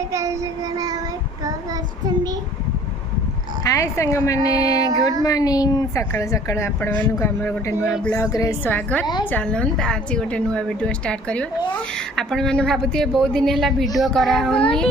हाय सांग मैंने good morning सकाल सकाल आपण मानक आम गोटे नुआ ब्लॉग रे स्वागत चलत आज गोटे नुआ वीडियो स्टार्ट करवा आपण मैंने भावुए बहुत दिन है वीडियो करा होनी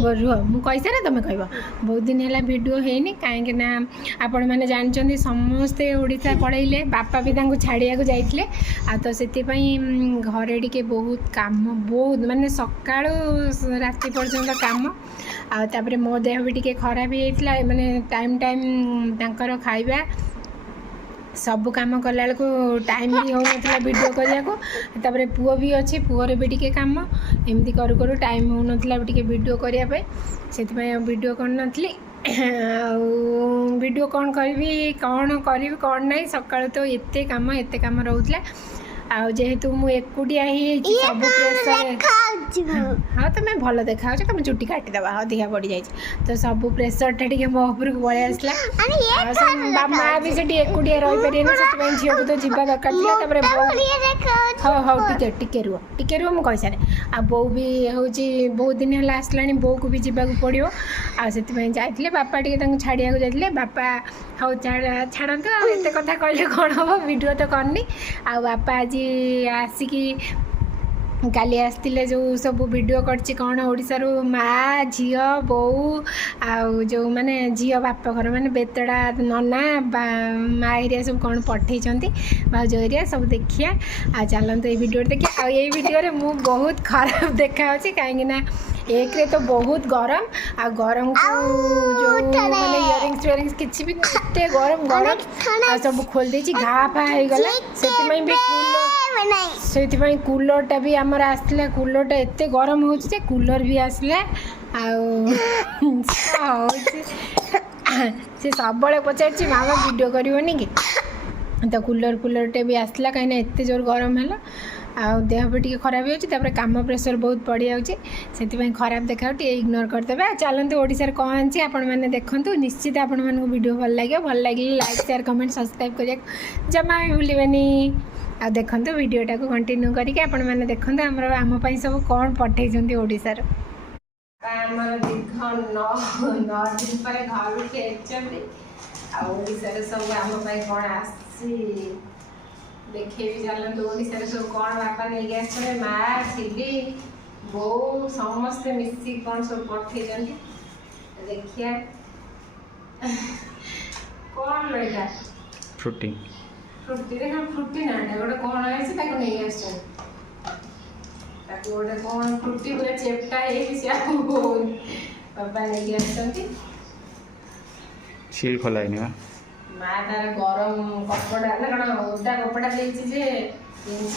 रुह मु कैसा रे तुम कह बहुत दिन है वीडियो है कहीं आपण मैंने जानते समस्ते ओडिशा पढ़ेले बापा भी छाड़िया जाइए आ तो से घरे टिके बहुत काम बहुत माने सका राति पर्यंत काम आपर मो देह भी टिके खराब होता माने टाइम टाइम तांकर खाइबा सब काम कला बेलू टाइम भी हो ना वीडियो करने को पुओ भी अच्छी पुअर भी टिके काम एमती करू करू टाइम हो ना वीडियो करने से वीडियो करनी वीडियो कौन करी कौन ना सका तो एते काम रोला आ जेहेतु मु एकुटिया ही सब प्रेसर हाँ तुम्हें भल देखा तुम चुट्टी काटिदेव अधिका बढ़ जाए तो सब प्रेसर टे मो उपर को पलि आसला माँ भी से एकुटिया रही पारे झील को तो जीवा दरकार हाँ हाँ टिके रुह मुझे सारे आ बो भी हूँ बहुत दिन है आसला बो को भी जावाक पड़ो आपाई जाते बापा टे छाड़िया जाते बापा हाँ छाड़त एत कथा कहले कौन हम वीडियो तो करनी आ बापा आज आसिकी काली आसते जो सब वीडियो करची कौन ओडिशार माँ झी बो आउ जो माने झी बाप घर माने बेतड़ा नना माँ एरिया सब कौन पठे भाज एरिया सब देखिया आ चलते ये वीडियो देखिए आ ये वीडियो मु बहुत खराब देखा कहीं एक रे तो बहुत गरम आ गरम को जो माने इयरिंग्स वेयरिंग्स किसी भी एते गरम आ सब खोल देछि घा फा हो गला सेति भी से कूलरटा भी आमर आसला कूलरटा एत गरम हो कूलर भी आसला से सब पचार मामा वीडियो करनी कि तो कूलरटे भी आसला कहीं एत जोर गरम है आ देह भी टी खराब हो काम प्रेसर बहुत पड़ जाए खराब देखा इग्नोर करदे चलते ओडिशार कौन अच्छी आपण मैंने देखूँ निश्चित आपण मानक वीडियो भल लगे लाइक शेयर कमेंट सब्सक्राइब कर जमा भी भूलि आ देखो वीडियोटा को कंटिन्यू करके आपण मैंने देखो आम सब कौन पठे ओडिशार दीर्घ 9 दिन पर घर फेरी ओडिशार सब आम कौन आसी देखे भी चलते ओडिशार सब कौन बापा नहीं आसते माँ झिली बो समस्ते मिसी कौन सब पठे देखिए कौन रहा फ्रूटी फ्रूटी देखा फ्रूटी ना गोटे कौन नहीं आस गोटे कौन फ्रूटी पूरा चेपटा बाबा नहीं आसती सील खोला है माँ तार गरम कपड़ा ना कौन ओदा कपड़ा जे जिनस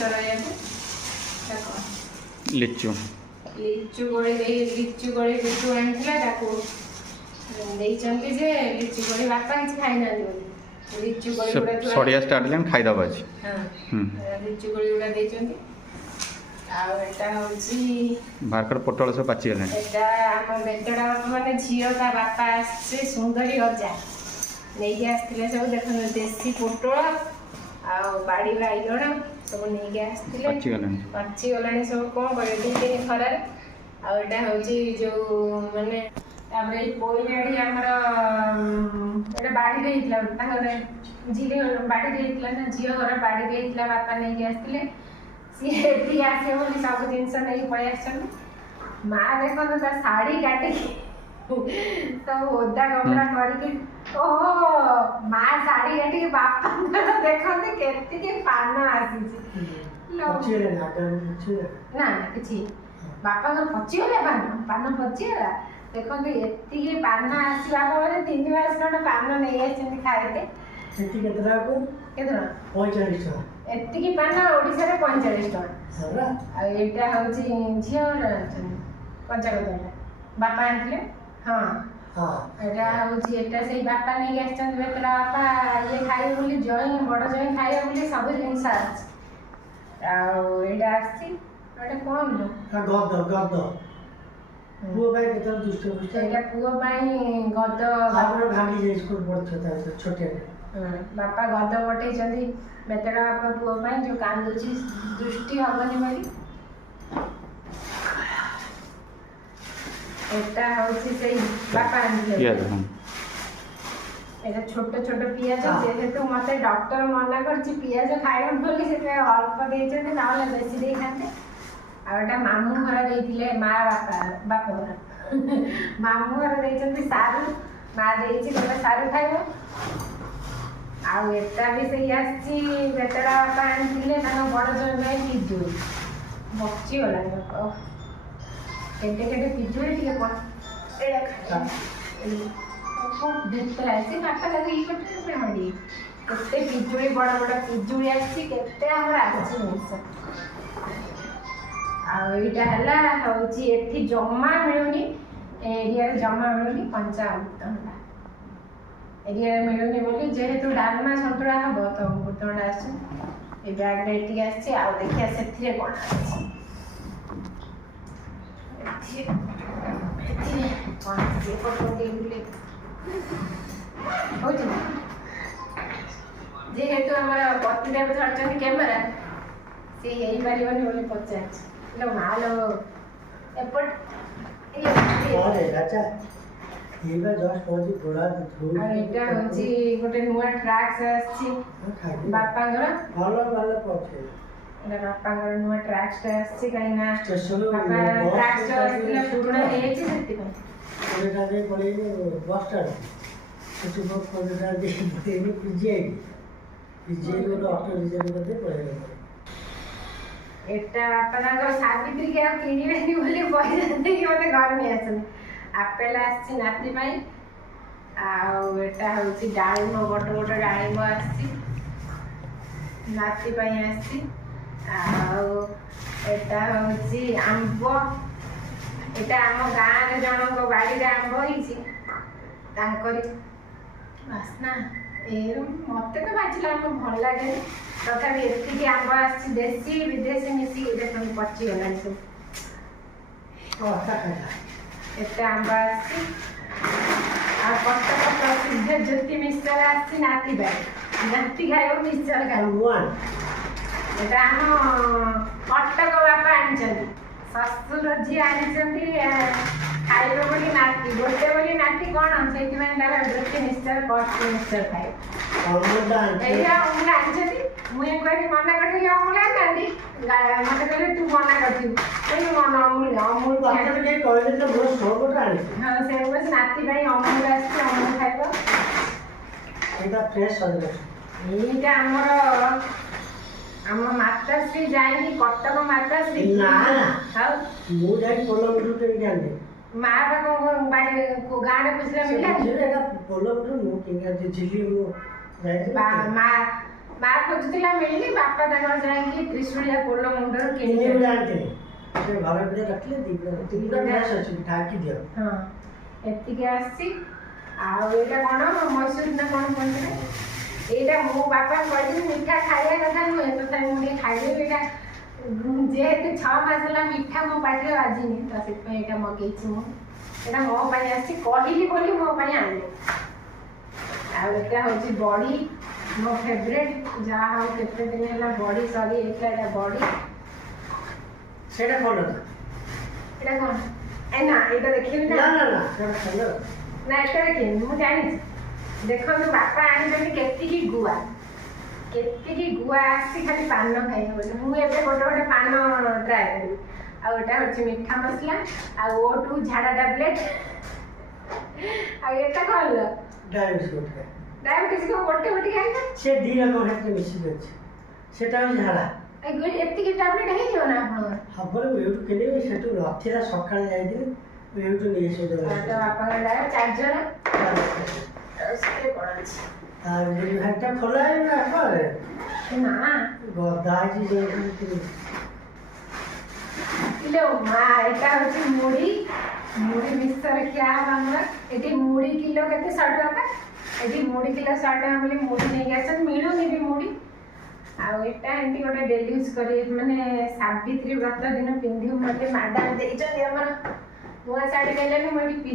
लिचु लिचु गोड़ी लिचु गोड़ी बिटू आनी जे लिचु गोड़ी बापा किसी खाई ना लिचु गोड़ी गुड़ा सड़िया स्टार्ट ले खाई दबा जी हां लिचु गोड़ी गुड़ा देचंती आ एटा होची बारकर पोटल सब पाची गले एटा हम बेतडा माने झियो का बापा से सुंदरी गजा नहीं आसते सब देख देसी पोटल आ बाड़ी बाइगण सब नहीं आसते पाची गलानी सब कौन करे दिन खरार आटा हूँ जो माने तापर पोईनाड़ी आमर एटा बाड़ी झील बाड़ी ना झील घर बाड़ी बापा नहीं आसते सी आसे बोली सब जिनस नहीं पलि आस माँ देखो शाढ़ी काटिकी सब ओदा कपड़ा करके ओहो माँ शाढ़ी काटिकी बापा देखते केतिके पान आसी ना कि बापा को पचिगला पान पचिगला देखते एति पान आसवा पर 3 मास खंड पान नहीं आसते खाइते एति पान ओडिशा 45 टका एटा हूँ झील पंचायत बापा आनते हाँ एटा हूँ से बापा नहीं आसते बेतरा बापा ये खाइए बोली जई बड़ जई खाइए बोली सब जिनस आटा आसी कौन ପୁଅ ପାଇଁ କେତେବେଳେ ଦୁଷ୍ଟ ଫୁଷ୍ଟ ଏଇଟା ପୁଅ ପାଇଁ ଗଦ ଆମର ଭାଙ୍ଗି ଯାଇ ସ୍କୁଲ ପଢୁଥିବ ତା ଭିତରେ ଛୋଟିଆଟେ। ବାପା ଗଦ ପଠେଇଛନ୍ତି ବେତଡ଼ା ବାପା ପୁଅ ପାଇଁ ଯୋଉ କାନ୍ଦୁଛି ଦୃଷ୍ଟି ହବନି ବୋଲି। এটা হচ্ছে সেই বাপা আনছিল ପିଆଜ ହଁ এটা ছোট ছোট পিঁয়াজ যেহেতু মতে ডক্টর মনা করছি পিঁয়াজ খাইবেন বলে সেটা অল্প দিয়েছেন নাহলে বেশি ଦେଇଥାନ୍ତେ। ଆଉ এটা ମାମୁଁ ଘର ଦେଇଥିଲେ ମା ବାପା ଘର ମାମୁଁ ଘର ଦେଇଛନ୍ତି ସାରୁ ମା ଦେଇଛି ଗୋଟେ ସାରୁ ଖାଇବ। ଆଉ ଏଟା ବି ସେଇ ଆସିଛି ବେତଡ଼ା ବାପା ଆଣିଥିଲେ ତାଙ୍କ ବଡ଼ ଜଣ ପାଇଁ ପିଜୁଳି ବଚିଗଲାଣି ବାପା କେତେ କେତେ ପିଜୁଳି ଟିକେ ଏଇଟା ଭିତରେ ଆସିଛି ବାପା ତାକୁ ଇଏ କରୁଛନ୍ତି ମାଡ଼ି କେତେ ପିଜୁଳି ବଡ଼ ବଡ଼ ପିଜୁଳି ଆସିଛି କେତେ ଆମର ଆସିଛି ଜିନିଷ। ଆଉ ଏଇଟା ହେଲା ହେଉଛି ଏଠି ଜମା ମିଳୁନି ଏରିଆରେ ଜମା ମିଳୁନି କଞ୍ଚା ଅମୃତଭଣ୍ଡା ଏରିଆରେ ମିଳୁନି ବୋଲି ଯେହେତୁ ଡାଲମା ସନ୍ତୁଳା ହବ ତ ଅମୃତଭଣ୍ଡା ଆସୁ ଏ ବ୍ୟାଗ୍ରେ ଏଠିକି ଆସିଛି। ଆଉ ଦେଖିବା ସେଥିରେ କ'ଣ ଆସିଛି ଏଥିରେ କ'ଣ ଆସିଛି ଫଟୋ ଦେଇଥିଲେ ହଉଛି ନା ଯେହେତୁ ଆମର ପତିଦେବ ଧରିଛନ୍ତି କ୍ୟାମେରା ସେ ହେଇପାରିବନି ବୋଲି ପଚାରୁଛି ଲୋ ମାଲୋ ଏପଟ ଏଇଟା ଜଷ୍ଟ ପହଞ୍ଚି ଘୋଡ଼ା ଆଉ ଏଇଟା ହେଉଛି ଗୋଟେ ନୂଆ ଟ୍ରାକ୍ସ ଆସିଛି ବାପାଙ୍କର ଭଲ ଭଲ ପଛେ ଏଇଟା ବାପାଙ୍କର ନୂଆ ଟ୍ରାକ୍ସଟା ଆସିଛି କାହିଁକିନା ଷ୍ଟେସନ ବାପା ଟ୍ରାକ୍ସ ଆସିଥିଲା ପୁରୁଣା ହେଇଯାଇଛି ସେଥିପାଇଁ 20 ଟଙ୍କା ଦେଇ ପଳେଇଲେ ବସ୍ ଷ୍ଟାଣ୍ଡ ସେଠୁ 20 ଟଙ୍କା ଦେଇ ପଳେଇଲେ ପିଜିଆଇ ଗୋଟେ ଅଟୋ ରିଜର୍ଭ କରିଦେଇ ପଳେଇଲେ। ଏଟା ବାପା ତାଙ୍କର ସାବିତ୍ରୀକି ଆଉ କିଣିବେନି ବୋଲି ପଇସା ଦେଇକି ମୋତେ ଘରେ ନେଇ ଆସନ୍ତି। ଆପେଲ ଆସିଛି ନାତି ପାଇଁ ଆଉ ଏଟା ହେଉଛି ଡାଳିମ୍ବ ବଡ଼ ବଡ଼ ଡାଳିମ୍ବ ଆସିଛି ନାତି ପାଇଁ ଆସିଛି। ଆଉ ଏଟା ହେଉଛି ଆମ୍ବ ଏଟା ଆମ ଗାଁରେ ଜଣଙ୍କ ବାଡ଼ିରେ ଆମ୍ବ ହେଇଛି ତାଙ୍କରି ବାସ୍ନା ମୋତେ ତ ବାଜିଲା ଆମ୍ବ ଭଲ ଲାଗେନି ତଥାପି ଏତିକି ଆମ୍ବ ଆସିଛି ଦେଶୀ ବିଦେଶୀ ମିଶିକି ଦେଖନ୍ତୁ ପଚିଗଲାଣି ସବୁ ଏତେ ଆମ୍ବ ଆସିଛି। ଆଉ କଟକ ପ୍ରସିଦ୍ଧ ଜ୍ୟୋତି ମିକ୍ସଚର ଆସିଛି ନାତି ପାଇଁ ନାତି ଖାଇବ ମିକ୍ସଚର ଖାଇବ। ଏଟା ଆମ କଟକ ବାପା ଆଣିଛନ୍ତି ଶ୍ୱଶୁର ଝିଅ ଆଣିଛନ୍ତି ଖାଇବ ବୋଲି ନାତି ଗୋଟେ ବୋଲି ନାତି କ'ଣ ସେଇଥିପାଇଁ ତାର ଜ୍ୟୋତି ମିକ୍ସଚର କଷ୍ଟ ମିକ୍ସଚର ଖାଇବ। ଏଇଟା ଅମୁଲ ଆଣିଛନ୍ତି ମୁଁ କହିଲି ମନା କରିଥିଲି ଅମୁଲ ଆଣିନାହାନ୍ତି ମୋତେ କହିଲେ ତୁ ମନା କରିଥିବୁ କହିଲି ମନ ଅମୁଲ ଅମୁଲ ହଁ ସେ ନାତି ପାଇଁ ଅମୁଲ ଆସିଛି ଅମୁଲ ଖାଇବ। ଏଇଟା ଆମର ଆମ ମାତାଶ୍ରୀ ଯାଇନି କଟକ ମାତାଶ୍ରୀ ମୁଁ ଯାଇ ପୋଲ ମିଠୁ କିଣିକି ଆଣିଲି ମା ବାପା ଗାଁରେ ବୁଝିଲା ମିଳିଲା ପୋଲ ମିଠୁ ମୁଁ କିଣିକି ଆଣିଛି ଝିଲି ମୁଁ ମା ଖୋଜୁଥିଲା ମିଳିନି ବାପା ତାଙ୍କର ଯାଇକି ତ୍ରିଶୂଳିଆ ପୋଲ ମୁଣ୍ଡରୁ କିଣିକି ଆଣିଥିଲେ ଘର ଭିତରେ ରଖିଲେ ଢାଙ୍କି ଦିଅ। ହଁ ଏତିକି ଆସିଛି। ଆଉ ଏଇଟା କ'ଣ ମଇସୁର ନା କ'ଣ କୁହନ୍ତି ଏଇଟା ମୋ ବାପା କହିଲି ମିଠା ଖାଇବା କଥା ନୁହେଁ ତଥାପି ମୁଁ ଟିକେ ଖାଇଦେବି ଏଇଟା ଯେହେତୁ 6 ମାସ ହେଲା ମିଠା ମୋ ପାଟିରେ ବାଜିନି ତ ସେଥିପାଇଁ ଏଇଟା ମଗେଇଛି ମୁଁ ଏଇଟା ମୋ ପାଇଁ ଆସିଛି କହିଲି ବୋଲି ମୋ ପାଇଁ ଆଣିଲି। ଆଉ ଏଇଟା ହେଉଛି ବଡ଼ି ମୋ ଫେଭରେଟ୍ ଯାହା ହଉ କେତେ ଦିନ ହେଲା ବଡ଼ି ସରି ଯାଇଥିଲା ଏଇଟା ବଡ଼ି ସେଇଟା କ'ଣ ଏଇଟା କ'ଣ ନା ଏଇଟା ଦେଖିବି ନା ଏଇଟା ଦେଖିବି ମୁଁ ଜାଣିଛି। ଦେଖନ୍ତୁ ବାପା ଆଣିଛନ୍ତି କେତିକି ଗୁଆ ଆସିଛି ଖାଲି ପାନ ଖାଇବ ବୋଲି ମୁଁ ଏବେ ଗୋଟେ ପାନ ଟ୍ରାଏ କରିବି। ଆଉ ଏଇଟା ହେଉଛି ମିଠା ମସଲା ଆଉ O2 ଝାଡ଼ା ଟ୍ୟାବଲେଟ୍ ଆଉ ଏଇଟା କ'ଣ ଡାଇବେଟିସ୍ ଗୋଟେ ଖାଇବ ସେ 2 ରକମ ସେଥିରେ ମିଶିକି ଅଛି ସେଟା ହେଉଛି ଝାଡ଼ା ଏତିକି ଟ୍ୟାବଲେଟ୍ ହେଇଯିବ ନା ଆପଣଙ୍କର ହବନି ମୁଁ ଏଇଠୁ କିଣିବି ସେଠୁ ନଥିଲା ସକାଳେ ଯାଇଥିଲି ମୁଁ ଏଇଠୁ ନେଇ ଆସିବି ବାପାଙ୍କର ଡାଇବେଟ୍ 4 ଜଣ ଭାଇଟା ଖୋଲା ହେଇନା ଆସରେ ନା ଗଦା ହେଇଛି ମା ଏଇଟା ହେଉଛି ମୁଢ଼ି ମିକ୍ସଚର ଖିଆ ହବ ଆମର ଏଠି ମୁଢ଼ି କିଲୋ କେତେ 100 ଟଙ୍କା ଏଠି ମୁଢ଼ି କିଲୋ 100 ଟଙ୍କା ବୋଲି ମୁଢ଼ି ନେଇକି ଆସନ୍ତି ମିଳୁନି ବି ମୁଢ଼ି। ଆଉ ଏଇଟା ଏମିତି ଗୋଟେ ଡେଲି ୟୁଜ୍ କରି ମାନେ ସାବିତ୍ରୀ ବ୍ରତ ଦିନ ପିନ୍ଧିବୁ ମୋତେ ମ୍ୟାଡ଼ାମ୍ ଦେଇଛନ୍ତି ଆମର ନୂଆ ଶାଢ଼ୀ ଦେଲେନି ମୁଁ ଏଠି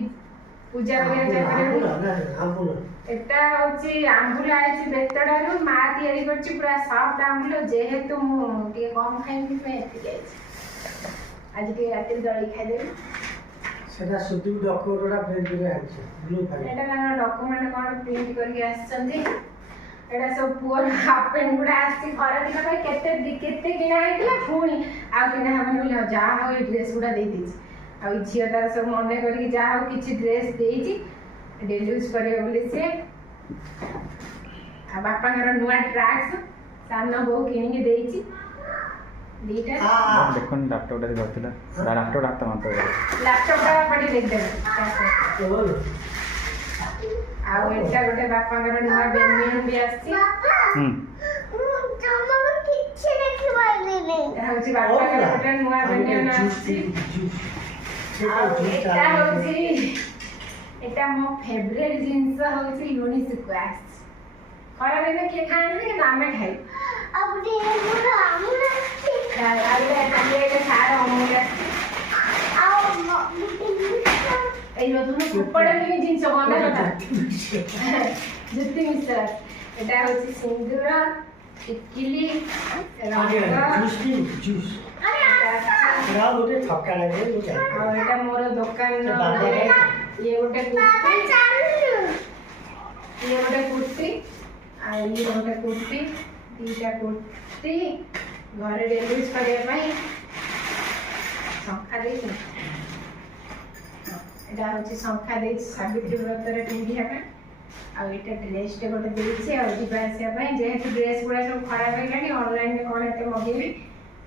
ପୂଜା କରିବା ଯାଇପାରିବି। এটা হচ্ছে আম্বুল আইছি বেতড়ারু মা তৈরি করছি পুরা সফট আম্বুল যেহেতু মু টিকে কম খাইনি মে এতি যাইছি আজ টিকে রাতে দলি খাই দেবি সেটা শুধু ডকুমেন্টটা প্রিন্ট করে আনছে ব্লু ফাইল এটা না ডকুমেন্ট কোন প্রিন্ট করি আসছন্তি এটা সব পুয়ার হাফ প্যান্ট গুড়া আসছি ঘরে দিন ভাই কেতে কিনা হইতলা পুনি আর কিনা হবে বলে যা হয় এই ড্রেস গুড়া দেই দিছি আর ঝিও তার সব মনে করি যা হয় কিছু ড্রেস দেইছি ডেলি यूज करियो बोले से आ बापाଙ୍କର ନୂଆ ଟ୍ରାକ୍ସ ସାନ ବୋଉ କିଣିକି ଦେଇଛି ଦିଟା ଦେଖୁନ ଲାପଟପଟା ଧରିଥିଲା ଲାପଟପଟା ହାତ ମାତ୍ର ଲାପଟପଟା ପଡ଼ି ଦେଖିଦେବେ ଆଉ ଏଟା ଗୋଟେ ବାପାଙ୍କର ନୂଆ ବେନିୟନ ବି ଆସିଛି ଏଟା ହଉଛି ବାପାଙ୍କର ଗୋଟେ ନୂଆ ବେନିୟନ ଆସିଛି ଆଉ ଏଟା ହଉଛି এটা ମୋ ଫେଭରେଟ୍ ଜିନିଷ ହଉଛି ଲୁଣି ଶୁଖୁଆ ଆସିଛି ଖରା ଦିନେ କିଏ ଖାଆନ୍ତି କିନ୍ତୁ ଆମେ ଖାଇ ସାର ଅମୁଲ ଆସିଛି ଏଇ ରଧୁନ କୁପଡ଼ା ବି ଜିନିଷ ବନ୍ଧା କଥା ଜୁତି ମିଶ୍ର এটা হচ্ছে সিন্দুর টিকিলি ଆଉ ଏଟା ମୋର ଦୋକାନ ଇଏ ଗୋଟେ କୁର୍ତ୍ତି ଆଉ ଇଏ ଗୋଟେ କୁର୍ତ୍ତି ଦିଟା କୁର୍ତ୍ତି ଘରେ ଡେଲି ୟୁଜ୍ କରିବା ପାଇଁ ଶଙ୍ଖା ଦେଇଛି ଏଇଟା ହେଉଛି ଶଙ୍ଖା ଦେଇଛି ସାବିତ୍ରୀ ବ୍ରତରେ ପିନ୍ଧିବା ପାଇଁ ଆଉ ଏଇଟା ଡ୍ରେସ୍ଟେ ଗୋଟେ ଦେଇଛି ଆଉ ଯିବା ଆସିବା ପାଇଁ ଯେହେତୁ ଡ୍ରେସ୍ ଗୁଡ଼ା ସବୁ ଖରାପ ହେଇଗଲାଣି ଅନଲାଇନ୍ରେ କ'ଣ ଏତେ ମଗେଇବି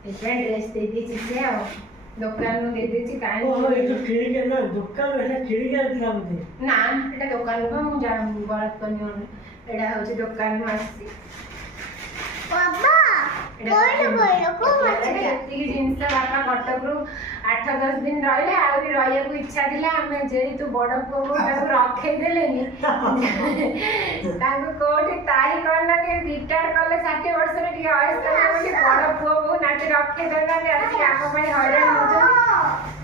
ସେଥିପାଇଁ ଡ୍ରେସ୍ ଦେଇଦେଇଛି ସେ ଆଉ ଦୋକାନରୁ ଦେଇଦେଇଛି କାହିଁକି ନା ଏଇଟା ଦୋକାନରୁ ବା ମୁଁ ବରାଦ କରିନି ଏଇଟା ହେଉଛି ଦୋକାନରୁ ଆସିଛି ଏତିକି ଜିନିଷ ବାପା କଟକରୁ 8-10 ଦିନ ରହିଲେ ଆହୁରି ରହିବାକୁ ଇଚ୍ଛା ଥିଲା ଆମେ ଯେହେତୁ ବଡ଼ ପୁଅକୁ ତାକୁ ରଖେଇଦେଲେନି ତାଙ୍କୁ କୋଉଠି ତାହି କରିନାହାନ୍ତି ରିଟାୟାର୍ଡ କଲେ 60 ବର୍ଷରେ ଟିକେ ଅୟସ କଲେ ବୋଲି ବଡ଼ ପୁଅକୁ ନାଟି ରଖେଇଦେଲାନି ଆସିକି ଆମ ପାଇଁ ହଇରାଣ ହେଉଛନ୍ତି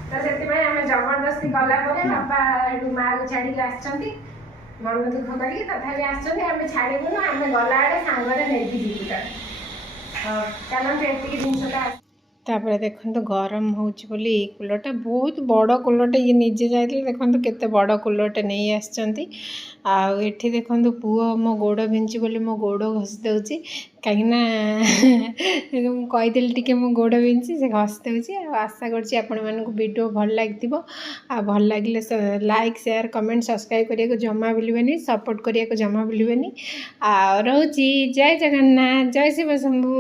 ତ ସେଥିପାଇଁ ଆମେ ଜବରଦସ୍ତି କଲା ପରେ ବାପା ଏଠୁ ମାଆକୁ ଛାଡ଼ିକି ଆସିଛନ୍ତି ମନ ଦୁଃଖ କରିକି ତଥାପି ଆସିଛନ୍ତି ଆମେ ଛାଡ଼ିବୁନୁ ଆମେ ଗଲାବେଳେ ସାଙ୍ଗରେ ନେଇକି ଯିବୁ ତାକୁ ଚାଲନ୍ତୁ ଏତିକି ଜିନିଷଟା ତାପରେ ଦେଖନ୍ତୁ ଗରମ ହେଉଛି ବୋଲି ଏଇ କୁଲରଟା ବହୁତ ବଡ଼ କୁଲରଟା ଇଏ ନିଜେ ଯାଇଥିଲେ ଦେଖନ୍ତୁ କେତେ ବଡ଼ କୁଲରଟା ନେଇ ଆସିଛନ୍ତି ଆଉ ଏଠି ଦେଖନ୍ତୁ ପୁଅ ମୋ ଗୋଡ଼ ବିଞ୍ଚି ବୋଲି ମୋ ଗୋଡ଼ ଘଷି ଦେଉଛି କାହିଁକିନା ମୁଁ କହିଥିଲି ଟିକେ ମୋ ଗୋଡ଼ ବିଞ୍ଚି ସେ ଘଷି ଦେଉଛି ଆଉ ଆଶା କରୁଛି ଆପଣମାନଙ୍କୁ ଭିଡ଼ିଓ ଭଲ ଲାଗିଥିବ ଆଉ ଭଲ ଲାଗିଲେ ଲାଇକ୍ ସେୟାର କମେଣ୍ଟ ସବସ୍କ୍ରାଇବ୍ କରିବାକୁ ଜମା ଭୁଲିବେନି ସପୋର୍ଟ କରିବାକୁ ଜମା ଭୁଲିବେନି ଆଉ ରହୁଛି ଜୟ ଜଗନ୍ନାଥ ଜୟ ଶିବ ଶମ୍ଭୁ।